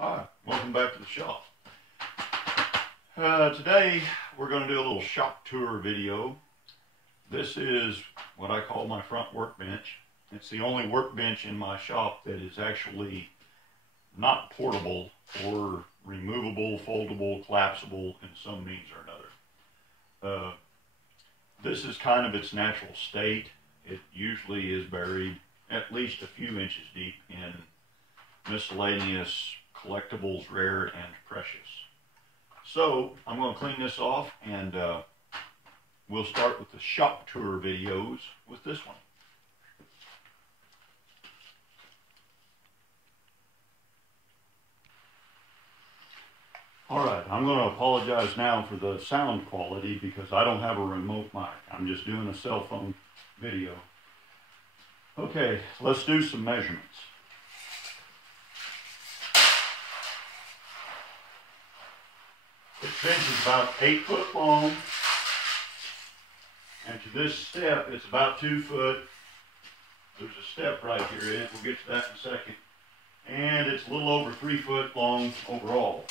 Hi, welcome back to the shop. Today we're going to do a little shop tour video. This is what I call my front workbench. It's the only workbench in my shop that is actually not portable or removable, foldable, collapsible in some means or another. This is kind of its natural state. It usually is buried at least a few inches deep in miscellaneous collectibles, rare and precious. So I'm going to clean this off, and we'll start with the shop tour videos with this one. Alright, I'm going to apologize now for the sound quality because I don't have a remote mic. I'm just doing a cell phone video. Okay, let's do some measurements. This bench is about 8 foot long, and to this step it's about 2 foot. There's a step right here in it. We'll get to that in a second. And it's a little over 3 foot long overall.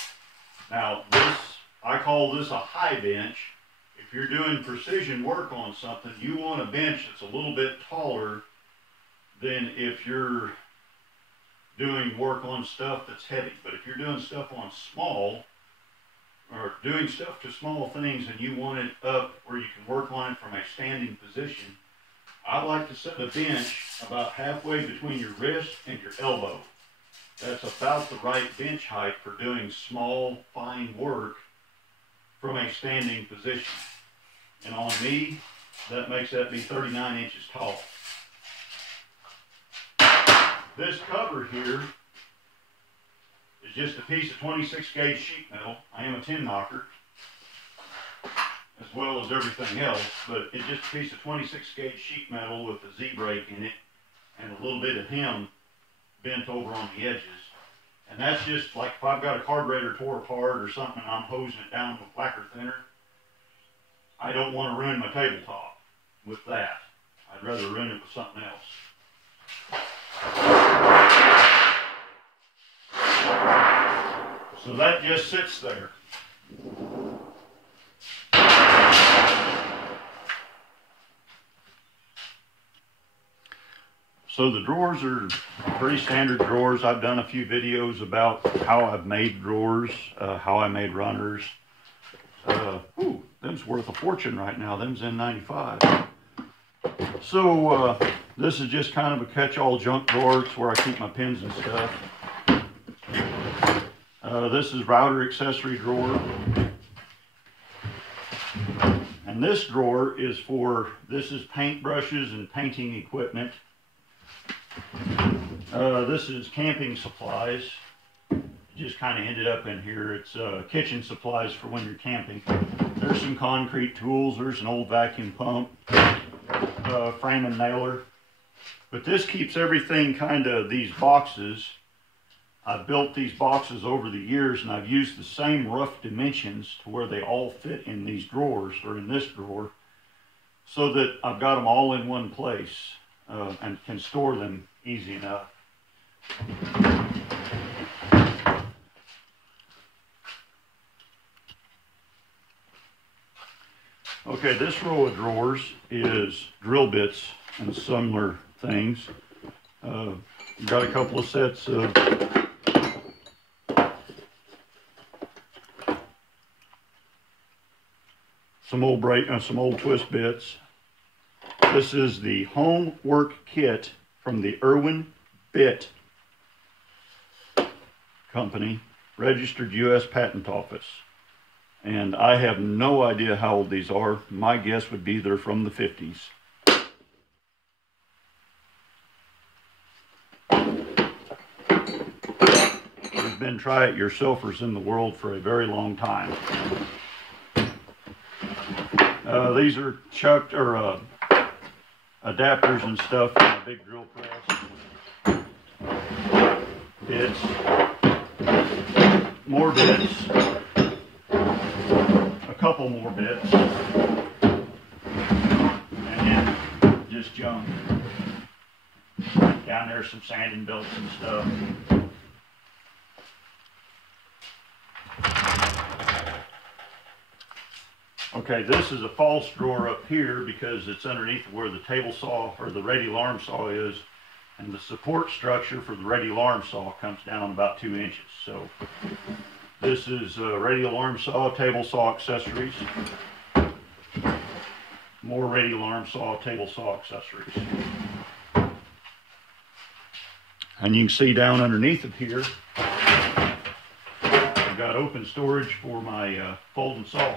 Now this, I call this a high bench. If you're doing precision work on something, you want a bench that's a little bit taller than if you're doing work on stuff that's heavy. But if you're doing stuff on small, or doing stuff to small things and you want it up where you can work on it from a standing position, I like to set a bench about halfway between your wrist and your elbow. That's about the right bench height for doing small, fine work from a standing position. And on me, that makes that be 39 inches tall. This cover here is just a piece of 26 gauge sheet metal. I am a tin knocker, as well as everything else, but it's just a piece of 26 gauge sheet metal with a Z-brake in it and a little bit of hem bent over on the edges. And that's just like if I've got a carburetor tore apart or something and I'm hosing it down with lacquer thinner, I don't want to ruin my tabletop with that. I'd rather ruin it with something else. So that just sits there. So the drawers are pretty standard drawers. I've done a few videos about how I've made drawers, how I made runners. Them's worth a fortune right now. Them's N95. So this is just kind of a catch-all junk drawer. It's where I keep my pins and stuff. This is router accessory drawer. And this drawer is for, this is paint brushes and painting equipment. This is camping supplies. Just kind of ended up in here. It's kitchen supplies for when you're camping. There's some concrete tools. There's an old vacuum pump, frame and nailer. But this keeps everything kind of, these boxes. I've built these boxes over the years, and I've used the same rough dimensions to where they all fit in these drawers, or in this drawer, so that I've got them all in one place and can store them easy enough. Okay, this row of drawers is drill bits and similar things. Got a couple of sets of some old twist bits. This is the home work kit from the Irwin Bit Company, registered U.S. Patent Office. And I have no idea how old these are. My guess would be they're from the 50s. There's been try-it-yourselfers in the world for a very long time. These are chucked, or adapters and stuff for a big drill press. Bits. More bits. A couple more bits. And then just junk. Down there some sanding belts and stuff. Okay, this is a false drawer up here because it's underneath where the table saw or the radial arm saw is, and the support structure for the radial arm saw comes down about 2 inches. So this is radial arm saw, table saw accessories. More radial arm saw, table saw accessories. And you can see down underneath it here, I've got open storage for my folding saw.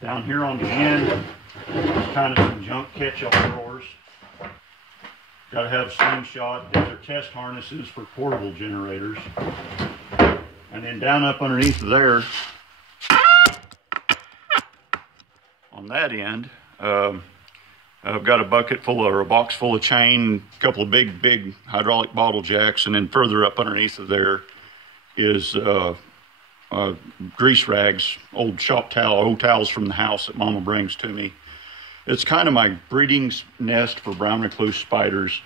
Down here on the end, there's kind of some junk catch-all drawers. Got to have a slingshot. These are test harnesses for portable generators. And then down up underneath there, on that end, I've got a bucket full of, or a box full of chain, a couple of big hydraulic bottle jacks, and then further up underneath of there is grease rags, old towels from the house that Mama brings to me. It's kind of my breeding nest for brown recluse spiders.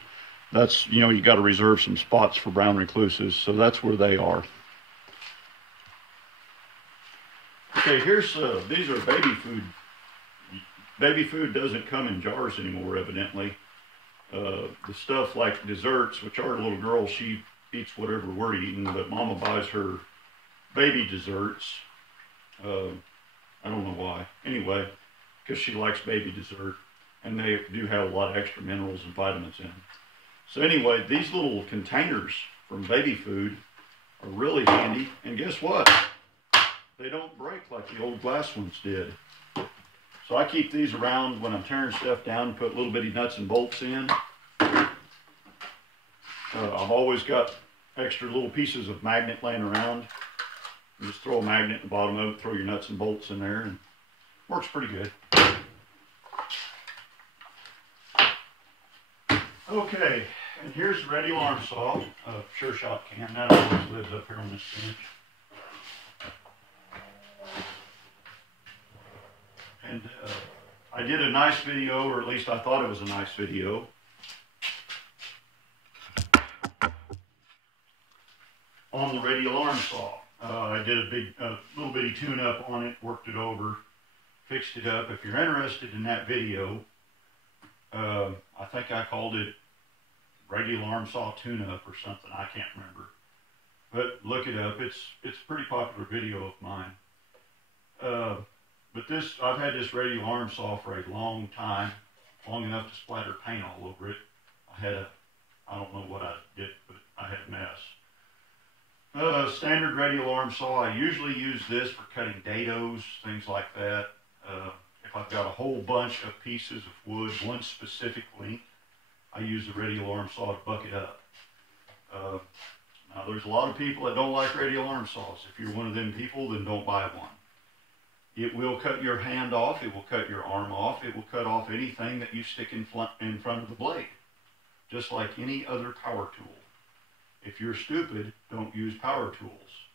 That's, you know, you got to reserve some spots for brown recluses, so that's where they are. Okay, here's, these are baby food. Baby food doesn't come in jars anymore, evidently. The stuff like desserts, which our little girl, she eats whatever we're eating, but Mama buys her baby desserts. I don't know why. Anyway, because she likes baby dessert, and they do have a lot of extra minerals and vitamins in them. So anyway, these little containers from baby food are really handy, and guess what? They don't break like the old glass ones did. So I keep these around when I'm tearing stuff down and put little bitty nuts and bolts in. I've always got extra little pieces of magnet laying around. You just throw a magnet in the bottom of it, throw your nuts and bolts in there, and it works pretty good. Okay, and here's the radial arm saw, Sure Shot can. That always lives up here on this bench. And I did a nice video, or at least I thought it was a nice video. On the radial arm saw. I did a big, little bitty tune-up on it, worked it over, fixed it up. If you're interested in that video, I think I called it radial arm saw tune-up or something. I can't remember. But look it up. It's a pretty popular video of mine. But this, I've had this radial arm saw for a long time, long enough to splatter paint all over it. I don't know what I did, but I had a mess. Standard radial arm saw, I usually use this for cutting dados, things like that. If I've got a whole bunch of pieces of wood, one specific length, I use the radial arm saw to buck it up. Now there's a lot of people that don't like radial arm saws. If you're one of them people, then don't buy one. It will cut your hand off, it will cut your arm off, it will cut off anything that you stick in front of the blade, just like any other power tool. If you're stupid, don't use power tools.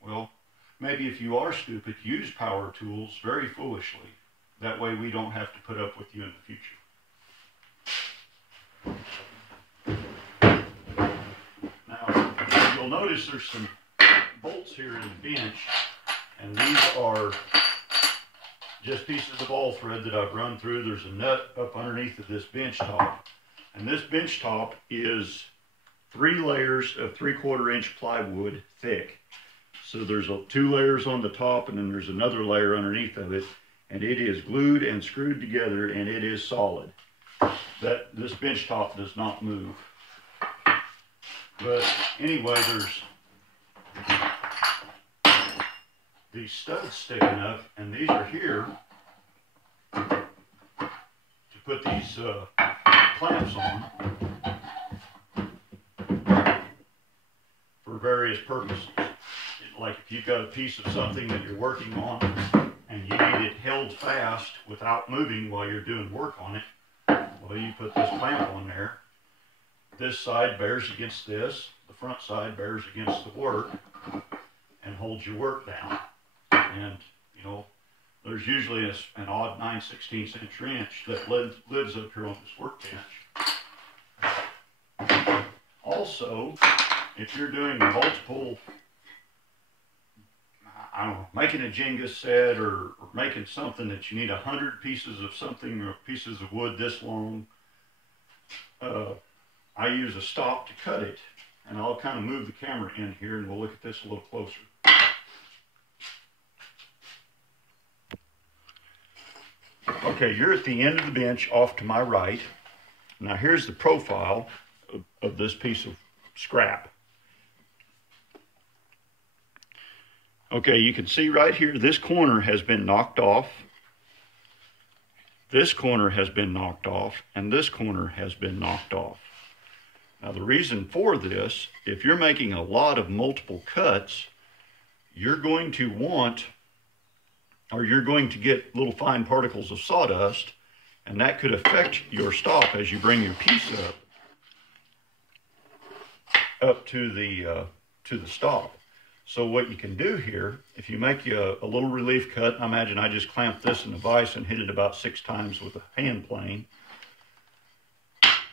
Well, maybe if you are stupid, use power tools very foolishly. That way we don't have to put up with you in the future. Now, you'll notice there's some bolts here in the bench. And these are just pieces of all thread that I've run through. There's a nut up underneath of this bench top. And this bench top is 3 layers of 3/4 inch plywood thick. So there's 2 layers on the top, and then there's another layer underneath of it. And it is glued and screwed together, and it is solid. This bench top does not move. But anyway, there's these studs sticking up, and these are here to put these clamps on for various purposes. Like if you've got a piece of something that you're working on and you need it held fast without moving while you're doing work on it, well, you put this clamp on there. This side bears against this, the front side bears against the work and holds your work down. And, you know, there's usually an odd 9/16 inch wrench that lives up here on this workbench. also, if you're doing multiple, I don't know, making a Jenga set or making something that you need 100 pieces of something or pieces of wood this long, I use a stop to cut it. And I'll kind of move the camera in here and we'll look at this a little closer. Okay, you're at the end of the bench off to my right. Now here's the profile of this piece of scrap. Okay, you can see right here, this corner has been knocked off. This corner has been knocked off, and this corner has been knocked off. Now the reason for this, if you're making a lot of multiple cuts, you're going to want, or you're going to get little fine particles of sawdust, and that could affect your stop as you bring your piece up to the stop. So what you can do here, if you make a little relief cut, I imagine I just clamped this in a vise and hit it about 6 times with a hand plane.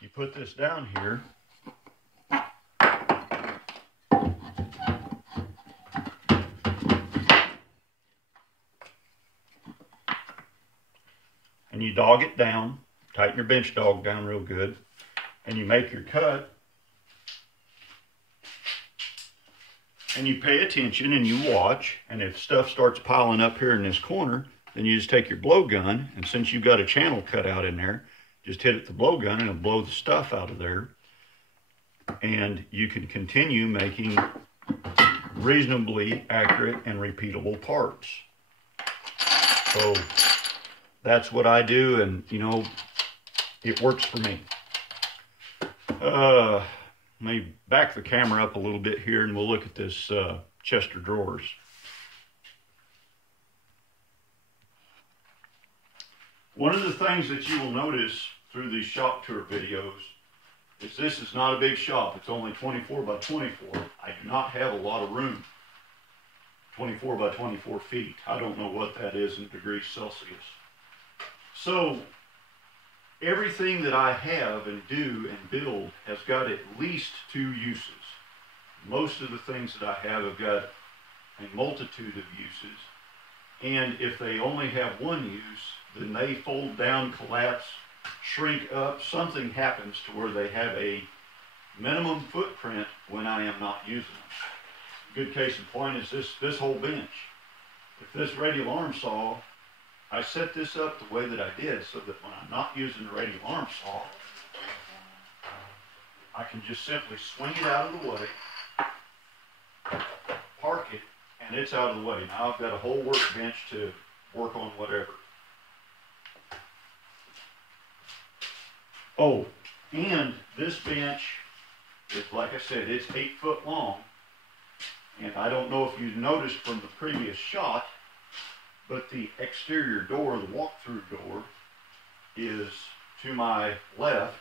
You put this down here, and you dog it down, tighten your bench dog down real good, and you make your cut, and you pay attention and you watch, and if stuff starts piling up here in this corner, then you just take your blowgun, and since you've got a channel cut out in there, just hit it with the blowgun and it'll blow the stuff out of there, and you can continue making reasonably accurate and repeatable parts. So that's what I do, and you know, it works for me. Let me back the camera up a little bit here and we'll look at this chest of drawers. One of the things that you will notice through these shop tour videos is this is not a big shop. It's only 24 by 24. I do not have a lot of room. 24 by 24 feet. I don't know what that is in degrees Celsius. So everything that I have and do and build has got at least 2 uses. Most of the things that I have got a multitude of uses. And if they only have one use, then they fold down, collapse, shrink up. Something happens to where they have a minimum footprint when I am not using them. Good case in point is this whole bench. If this radial arm saw, I set this up the way that I did so that when I'm not using the radial arm saw, I can just simply swing it out of the way, park it, and it's out of the way. Now I've got a whole workbench to work on whatever. Oh, and this bench is, like I said, it's 8 foot long. And I don't know if you noticed from the previous shot, but the exterior door, the walk-through door, is to my left.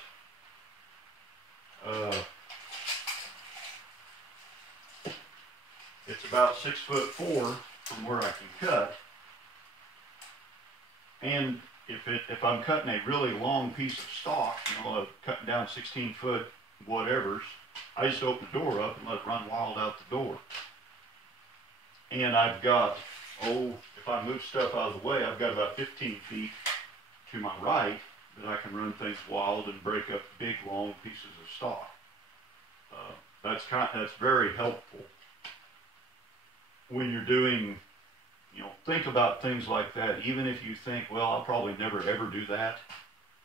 It's about 6'4" from where I can cut. And if I'm cutting a really long piece of stock, you know, cutting down 16-foot whatevers, I just open the door up and let it run wild out the door. And I've got, if I move stuff out of the way, I've got about 15 feet to my right that I can run things wild and break up big, long pieces of stock. That's very helpful when you're doing, you know, think about things like that. Even if you think, well, I'll probably never ever do that,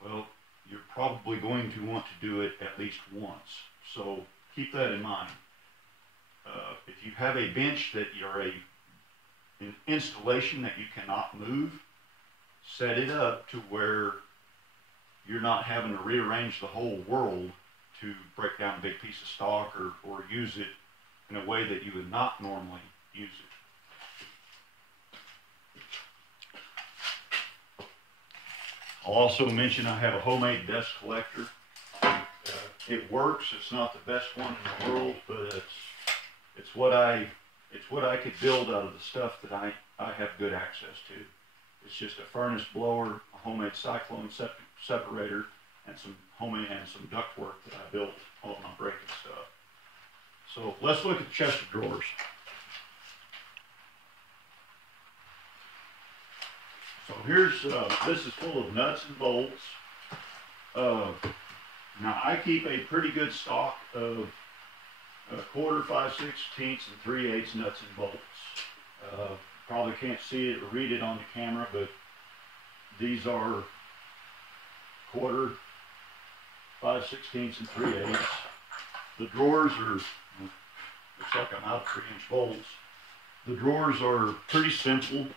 well, you're probably going to want to do it at least once. So keep that in mind. If you have a bench that you're an installation that you cannot move, set it up to where you're not having to rearrange the whole world to break down a big piece of stock or use it in a way that you would not normally use it. I'll also mention I have a homemade dust collector. It works. It's not the best one in the world, but it's what I could build out of the stuff that I have good access to. It's just a furnace blower, a homemade cyclone separator, and some ductwork that I built on my breaking stuff. So let's look at the chest of drawers. So here's, this is full of nuts and bolts. Now I keep a pretty good stock of 1/4, 5/16, and 3/8 nuts and bolts. Probably can't see it or read it on the camera, but these are 1/4, 5/16, and 3/8. The drawers are, looks like I'm out 3-inch bolts. The drawers are pretty simple.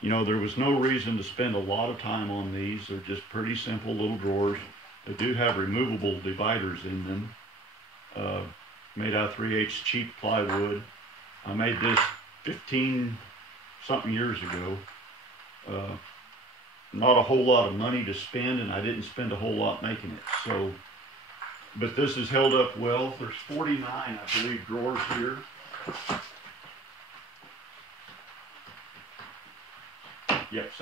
You know, there was no reason to spend a lot of time on these. They're just pretty simple little drawers. They do have removable dividers in them, made out of 3/8 cheap plywood. I made this 15-something years ago. Not a whole lot of money to spend, and I didn't spend a whole lot making it. So, but this has held up well. There's 49, I believe, drawers here. Yep,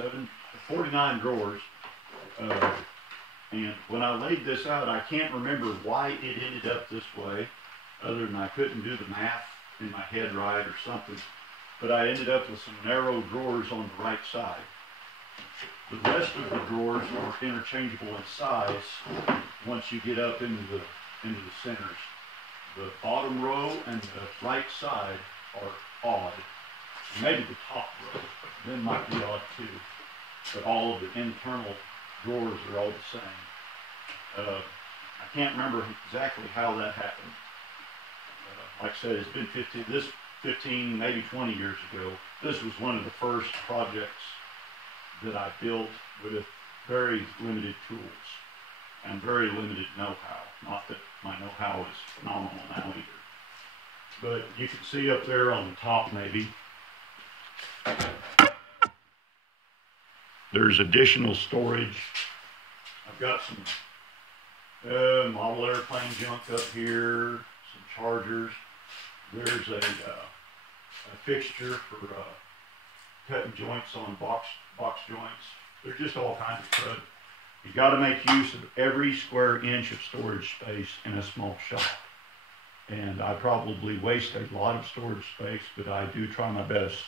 49 drawers. And when I laid this out, I can't remember why it ended up this way, other than I couldn't do the math in my head right or something. But I ended up with some narrow drawers on the right side. The rest of the drawers are interchangeable in size once you get up into the centers. The bottom row and the right side are odd. Maybe the top row then might be odd too. But all of the internal drawers are all the same. I can't remember exactly how that happened. Like I said, it's been 15, maybe 20 years ago. This was one of the first projects that I built with very limited tools and very limited know-how. Not that my know-how is phenomenal now either. But you can see up there on the top maybe, there's additional storage. I've got some model airplane junk up here, some chargers. There's a fixture for cutting joints on box joints. There's just all kinds of crud. You got to make use of every square inch of storage space in a small shop. And I probably waste a lot of storage space, but I do try my best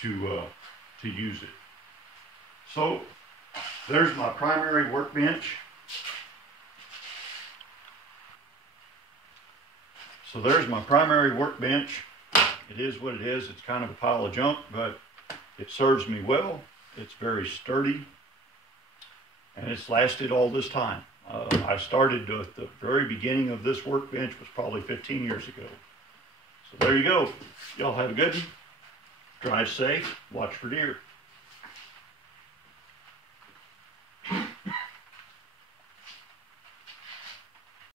to use it. So there's my primary workbench. It is what it is. It's kind of a pile of junk, but it serves me well. It's very sturdy, and it's lasted all this time. I started at the very beginning of this workbench was probably 15 years ago. So there you go. Y'all have a good one. Drive safe. Watch for deer.